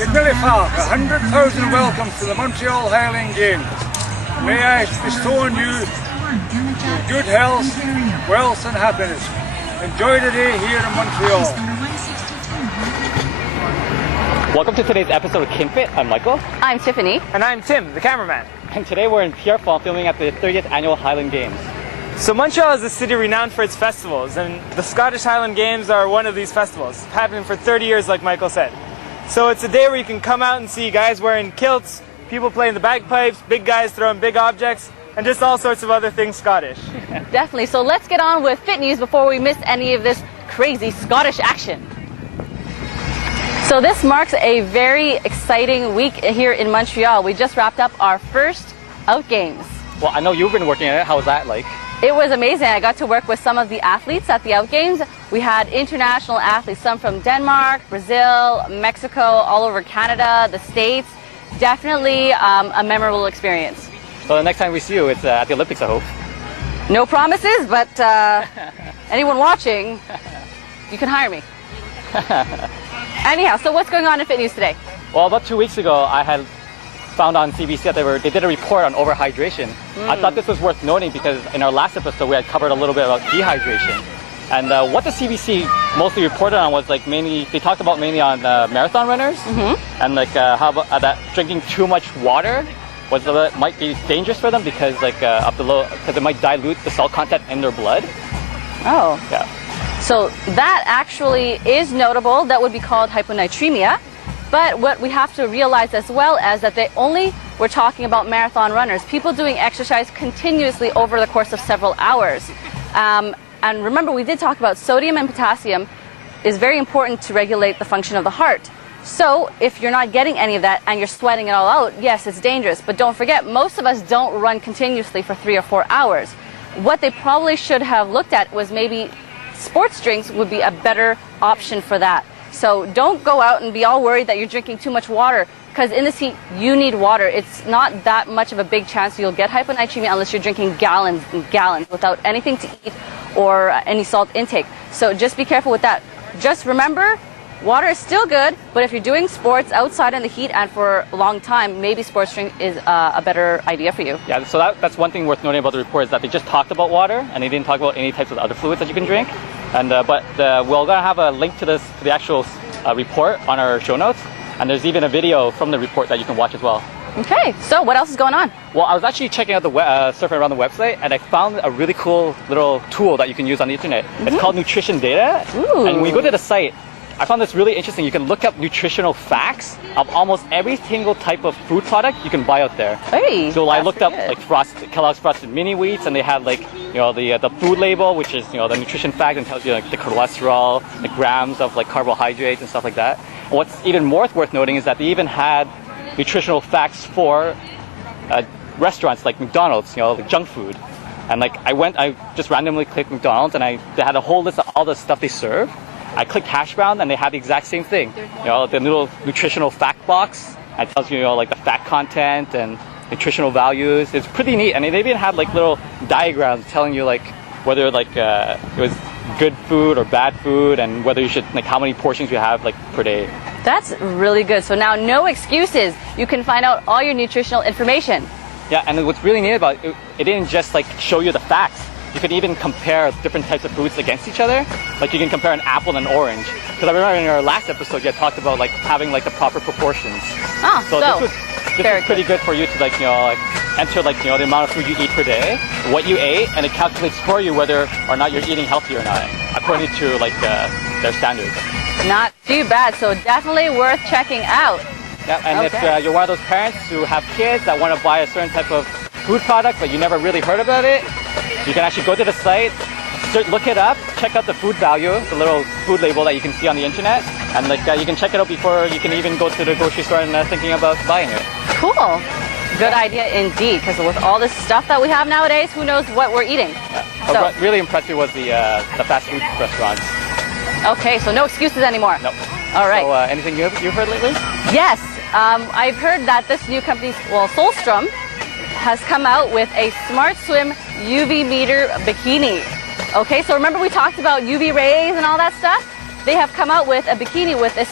Kinmilly Park, 100,000 welcomes to the Montreal Highland Games. May I bestow on you good health, wealth and happiness. Enjoy the day here in Montreal. Welcome to today's episode of KinFit. I'm Michael. I'm Tiffany. And I'm Tim, the cameraman. And today we're in Pierrefonds filming at the 30th Annual Highland Games. So Montreal is a city renowned for its festivals, and the Scottish Highland Games are one of these festivals, happening for 30 years like Michael said. So it's a day where you can come out and see guys wearing kilts, people playing the bagpipes, big guys throwing big objects, and just all sorts of other things Scottish. Definitely. So let's get on with Fit News before we miss any of this crazy Scottish action. So this marks a very exciting week here in Montreal. We just wrapped up our first Out Games. Well, I know you've been working on it. How was that like? It was amazing. I got to work with some of the athletes at the Out Games. We had international athletes, some from Denmark, Brazil, Mexico, all over Canada, the States. Definitely a memorable experience. So the next time we see you, it's at the Olympics, I hope. No promises, but anyone watching, you can hire me. Anyhow, so what's going on in Fit News today? Well, about 2 weeks ago, I had found on CBC that they did a report on overhydration. I thought this was worth noting because in our last episode we had covered a little bit about dehydration. And what the CBC mostly reported on was like mainly, they talked about mainly on marathon runners and like how about that drinking too much water might be dangerous for them because like because it might dilute the salt content in their blood. Oh. Yeah. So that actually is notable. That would be called hyponatremia. But what we have to realize as well is that we're talking about marathon runners, people doing exercise continuously over the course of several hours. And remember, we did talk about sodium and potassium is very important to regulate the function of the heart. So if you're not getting any of that and you're sweating it all out, yes, it's dangerous. But don't forget, most of us don't run continuously for 3 or 4 hours. What they probably should have looked at was maybe sports drinks would be a better option for that. So don't go out and be all worried that you're drinking too much water, because in this heat, you need water. It's not that much of a big chance you'll get hyponatremia unless you're drinking gallons and gallons without anything to eat or any salt intake. So just be careful with that. Just remember, water is still good, but if you're doing sports outside in the heat and for a long time, maybe sports drink is a better idea for you. Yeah, so that's one thing worth noting about the report is that they just talked about water and they didn't talk about any types of other fluids that you can drink. And but we're going to have a link to the actual report on our show notes, and there's even a video from the report that you can watch as well. Okay, so what else is going on? Well, I was actually checking out surfing around the website, and I found a really cool little tool that you can use on the internet. It's called Nutrition Data. Ooh. And when you go to the site, I found this really interesting. You can look up nutritional facts of almost every single type of food product you can buy out there. Hey, so I looked up good. like Kellogg's Frosted Mini Wheats, and they had like the food label, which is the nutrition fact and tells you like the cholesterol, the grams of like carbohydrates and stuff like that. And what's even more worth noting is that they even had nutritional facts for restaurants like McDonald's, like junk food. And like I just randomly clicked McDonald's, and they had a whole list of all the stuff they serve. I clicked hash brown and they had the exact same thing. The little nutritional fact box. It tells you, like the fat content and nutritional values. It's pretty neat. And they even had like little diagrams telling you like whether like it was good food or bad food, and whether you should like how many portions you have like per day. That's really good. So now no excuses. You can find out all your nutritional information. Yeah, and what's really neat about it, it didn't just like show you the facts. You could even compare different types of foods against each other. Like you can compare an apple and an orange. Because I remember in our last episode you had talked about like having like the proper proportions. Oh, so this was pretty good for you to like enter like the amount of food you eat per day, what you ate, and it calculates for you whether or not you're eating healthy or not, according to like their standards. Not too bad. So definitely worth checking out. Yeah, and okay. If you're one of those parents who have kids that want to buy a certain type of food product but you never really heard about it, you can actually go to the site, look it up, check out the food value, the little food label that you can see on the internet, and like you can check it out before you can even go to the grocery store and thinking about buying it. Cool. Good idea indeed, because with all this stuff that we have nowadays, who knows what we're eating. Yeah. So, What really impressed me was the fast food restaurants. Okay, so no excuses anymore. Nope. All right. So anything you've heard lately? Yes, I've heard that this new company, Solstrom, has come out with a Smart Swim UV meter bikini. Okay, so remember we talked about UV rays and all that stuff? They have come out with a bikini with this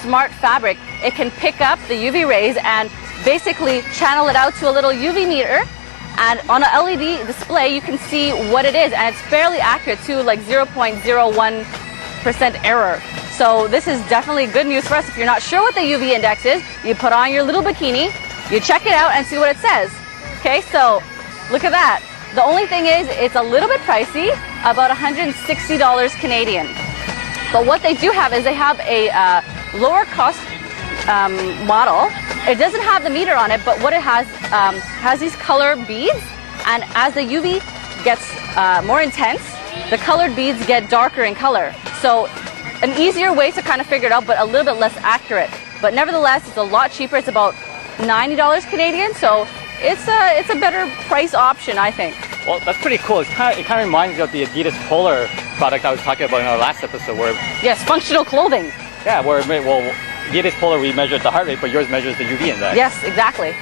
smart fabric. it can pick up the UV rays and basically channel it out to a little UV meter. And on an LED display, you can see what it is, and it's fairly accurate too, like 0.01% error. So this is definitely good news for us. If you're not sure what the UV index is, you put on your little bikini, you check it out and see what it says. Okay, so look at that. The only thing is, it's a little bit pricey, about $160 Canadian. But what they do have is they have a lower cost model. It doesn't have the meter on it, but what it has these color beads, and as the UV gets more intense, the colored beads get darker in color. So an easier way to kind of figure it out, but a little bit less accurate. But nevertheless, it's a lot cheaper. It's about $90 Canadian, so it's a better price option, I think. Well, that's pretty cool. It kind of reminds me of the Adidas Polar product I was talking about in our last episode, where Yes, functional clothing. yeah, where Adidas Polar, we measured the heart rate, but yours measures the UV index. Yes, exactly.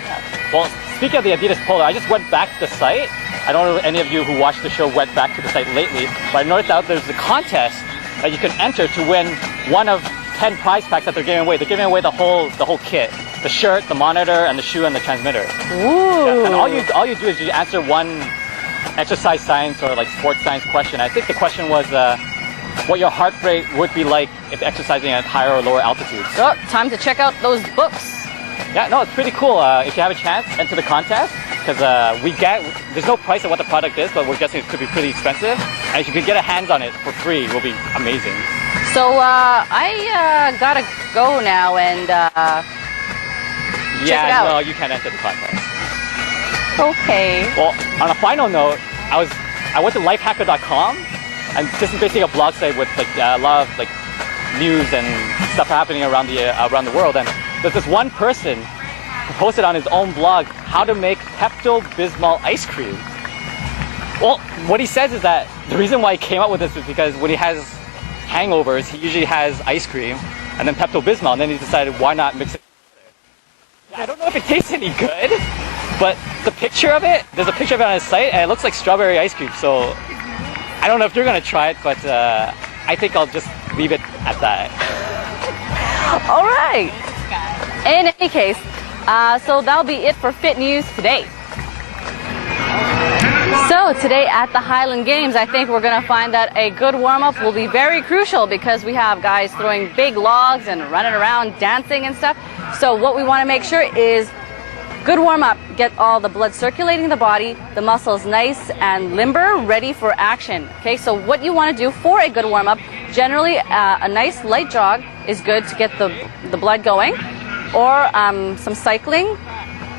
Well, speaking of the Adidas Polar, I just went back to the site. I don't know if any of you who watched the show went back to the site lately, but I noticed out there's a contest that you can enter to win one of 10 prize packs that they're giving away. They're giving away the whole kit. The shirt, the monitor, and the shoe, and the transmitter. Ooh. Yeah, and all you do is you answer one exercise science or like sports science question. I think the question was what your heart rate would be like if exercising at higher or lower altitudes. So, time to check out those books. Yeah, no, it's pretty cool. If you have a chance, enter the contest, because there's no price of what the product is, but we're guessing it could be pretty expensive. And if you could get a hands on it for free, it will be amazing. So I gotta go now and check it out. No, you can't enter the contest. Okay. Well, on a final note, I went to lifehacker.com, and this is basically a blog site with like a lot of like news and stuff happening around the world. And there's this one person who posted on his own blog how to make Pepto-Bismol ice cream. Well, what he says is that the reason why he came up with this is because when he has hangovers, he usually has ice cream and then Pepto-Bismol, and then he decided why not mix it together. I don't know if it tastes any good, but the picture of it, there's a picture of it on his site, and it looks like strawberry ice cream. So I don't know if you're gonna try it, but I think I'll just leave it at that. All right. In any case, so that'll be it for Fit News today. So today at the Highland Games, I think we're going to find that a good warm-up will be very crucial, because we have guys throwing big logs and running around dancing and stuff. So what we want to make sure is good warm-up, get all the blood circulating in the body, the muscles nice and limber, ready for action. Okay, so what you want to do for a good warm-up, generally a nice light jog is good to get the blood going, or some cycling,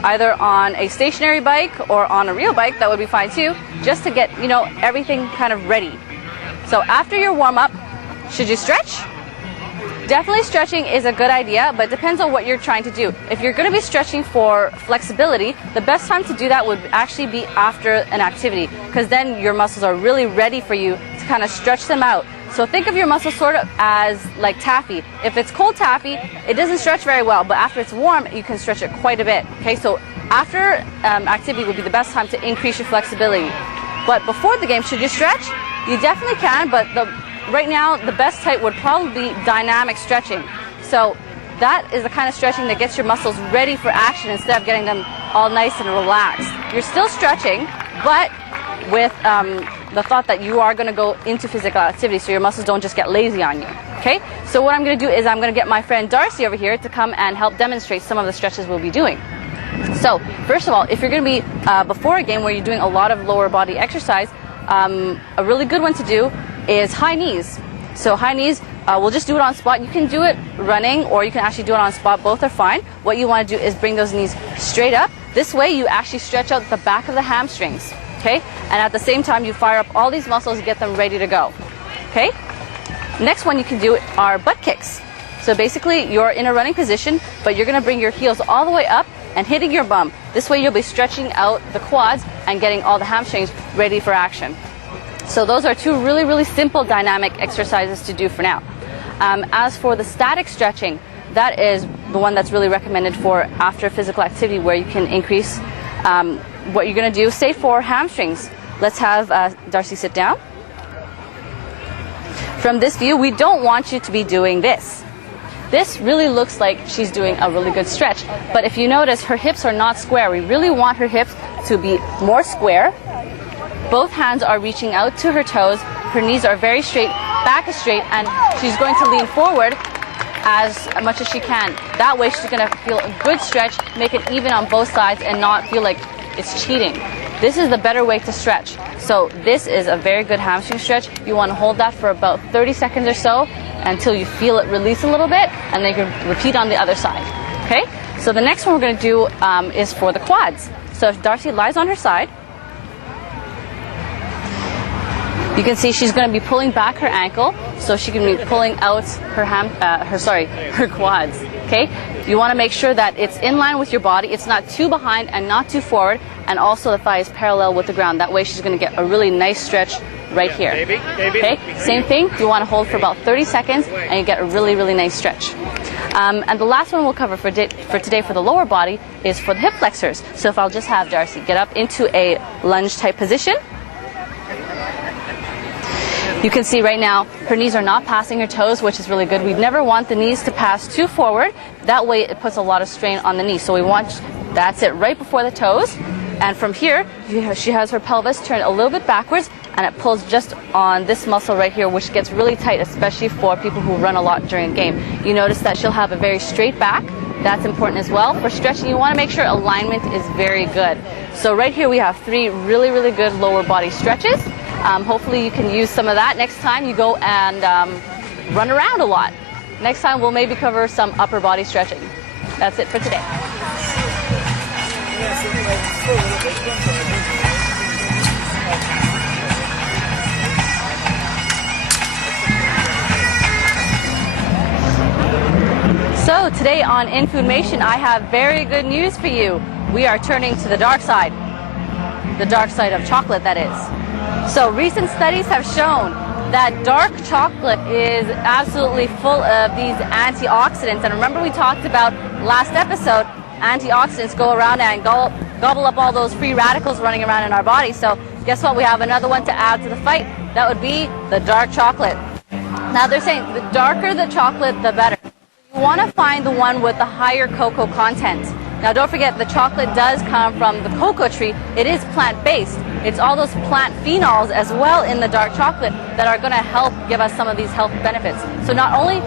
either on a stationary bike or on a real bike, that would be fine too, just to get, everything kind of ready. So after your warm-up, should you stretch? Definitely stretching is a good idea, but it depends on what you're trying to do. If you're going to be stretching for flexibility, the best time to do that would actually be after an activity, because then your muscles are really ready for you to kind of stretch them out. So think of your muscles sort of as like taffy. If it's cold taffy, it doesn't stretch very well, but after it's warm, you can stretch it quite a bit. Okay, so after activity would be the best time to increase your flexibility. But before the game, should you stretch? You definitely can, but right now, the best type would probably be dynamic stretching. So that is the kind of stretching that gets your muscles ready for action instead of getting them all nice and relaxed. You're still stretching, but with the thought that you are going to go into physical activity, so your muscles don't just get lazy on you. Okay? So what I'm going to do is I'm going to get my friend Darcy over here to come and help demonstrate some of the stretches we'll be doing. So first of all, if you're going to be before a game where you're doing a lot of lower body exercise, a really good one to do is high knees. So high knees, we'll just do it on spot. You can do it running, or you can actually do it on spot. Both are fine. What you want to do is bring those knees straight up. This way you actually stretch out the back of the hamstrings. Okay? And at the same time, you fire up all these muscles and get them ready to go. Okay? Next one you can do are butt kicks. So basically, you're in a running position, but you're going to bring your heels all the way up and hitting your bum. This way you'll be stretching out the quads and getting all the hamstrings ready for action. So those are two really, really simple dynamic exercises to do for now. As for the static stretching, that is the one that's really recommended for after physical activity, where you can increase what you're going to do. Say for hamstrings, let's have Darcy sit down. From this view, we don't want you to be doing this. this really looks like she's doing a really good stretch. But if you notice, her hips are not square. We really want her hips to be more square. Both hands are reaching out to her toes. Her knees are very straight, back is straight, and she's going to lean forward as much as she can. That way she's going to feel a good stretch, make it even on both sides and not feel like it's cheating. This is the better way to stretch. So this is a very good hamstring stretch. You want to hold that for about 30 seconds or so until you feel it release a little bit, and then you can repeat on the other side. Okay? So the next one we're going to do is for the quads. So if Darcy lies on her side, you can see she's going to be pulling back her ankle, so she can be pulling out her quads. Okay? You want to make sure that it's in line with your body, it's not too behind and not too forward, and also the thigh is parallel with the ground. That way she's going to get a really nice stretch right here. Okay? Same thing, you want to hold for about 30 seconds and you get a really, really nice stretch. And the last one we'll cover for today for the lower body is for the hip flexors. So if I'll just have Darcy get up into a lunge type position. You can see right now her knees are not passing her toes, which is really good. We never want the knees to pass too forward. That way it puts a lot of strain on the knees. So we want, that's it, right before the toes. And from here, she has her pelvis turned a little bit backwards, and it pulls just on this muscle right here, which gets really tight, especially for people who run a lot during a game. You notice that she'll have a very straight back. That's important as well. For stretching, you want to make sure alignment is very good. So right here we have 3 really, really good lower body stretches. Hopefully you can use some of that next time you go and run around a lot. Next time we'll maybe cover some upper body stretching. That's it for today. So today on Infudmation, I have very good news for you. We are turning to the dark side. The dark side of chocolate, that is. So recent studies have shown that dark chocolate is absolutely full of these antioxidants. And remember we talked about last episode, antioxidants go around and gobble up all those free radicals running around in our body. So guess what? We have another one to add to the fight. That would be the dark chocolate. Now they're saying the darker the chocolate, the better. You want to find the one with the higher cocoa content. Now don't forget, the chocolate does come from the cocoa tree. It is plant-based. It's all those plant phenols as well in the dark chocolate that are going to help give us some of these health benefits. So not only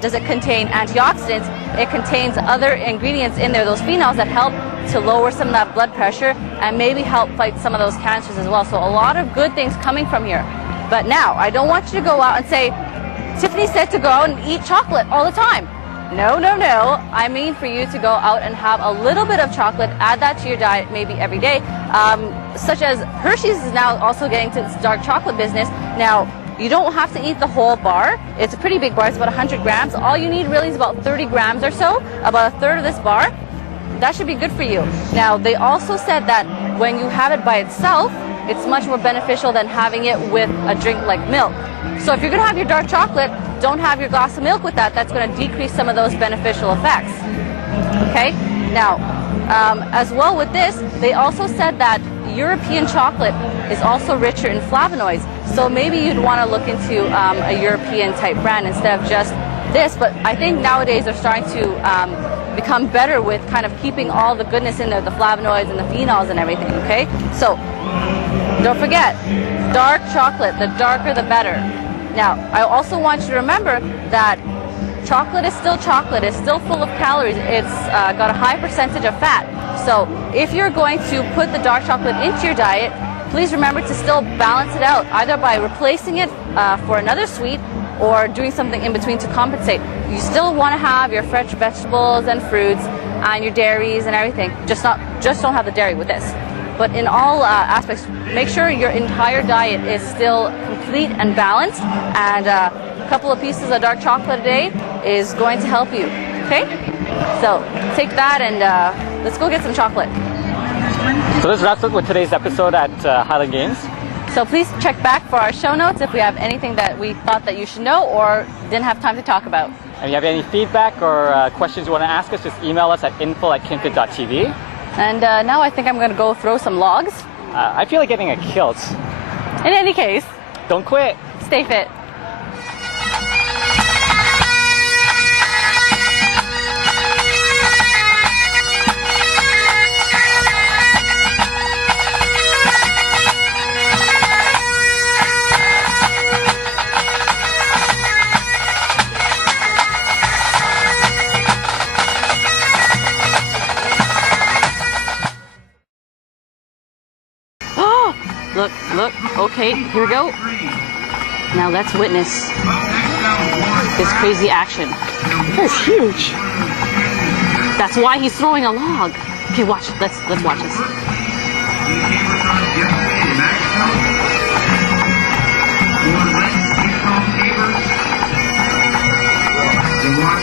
does it contain antioxidants, it contains other ingredients in there, those phenols that help to lower some of that blood pressure and maybe help fight some of those cancers as well. So a lot of good things coming from here. But now, I don't want you to go out and say, Tiffany said to go out and eat chocolate all the time. No, no, no. I mean for you to go out and have a little bit of chocolate, add that to your diet maybe every day. Such as Hershey's is now also getting to its dark chocolate business. Now, you don't have to eat the whole bar. It's a pretty big bar. It's about 100 grams. All you need really is about 30 grams or so, about a third of this bar. That should be good for you. Now, they also said that when you have it by itself, it's much more beneficial than having it with a drink like milk. So if you're going to have your dark chocolate, don't have your glass of milk with that. That's going to decrease some of those beneficial effects. Okay? Now, as well with this, they also said that European chocolate is also richer in flavonoids. So maybe you'd want to look into a European type brand instead of just this. But I think nowadays they're starting to become better with kind of keeping all the goodness in there, the flavonoids and the phenols and everything. Okay? So don't forget, dark chocolate, the darker the better. Now, I also want you to remember that chocolate is still chocolate. It's still full of calories. It's got a high percentage of fat. So if you're going to put the dark chocolate into your diet, please remember to still balance it out, either by replacing it for another sweet or doing something in between to compensate. You still want to have your fresh vegetables and fruits and your dairies and everything. Just don't have the dairy with this. But in all aspects, make sure your entire diet is still complete and balanced, and a couple of pieces of dark chocolate a day is going to help you, okay? So take that and let's go get some chocolate. So this wraps up with today's episode at Highland Games. So please check back for our show notes if we have anything that we thought that you should know or didn't have time to talk about. And if you have any feedback or questions you want to ask us, just email us at info@kinfit.tv. And now I think I'm going to go throw some logs. I feel like getting a kilt. In any case, don't quit. stay fit. Okay, here we go. Now let's witness this crazy action. That's huge. That's why he's throwing a log. Okay, watch. Let's watch this.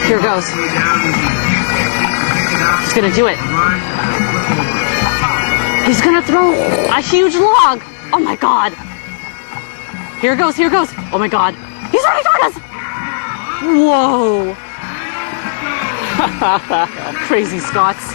Here goes. He's gonna do it. He's gonna throw a huge log. Oh my God. Here goes, here goes. Oh my God. He's running toward us. Whoa. Crazy Scots.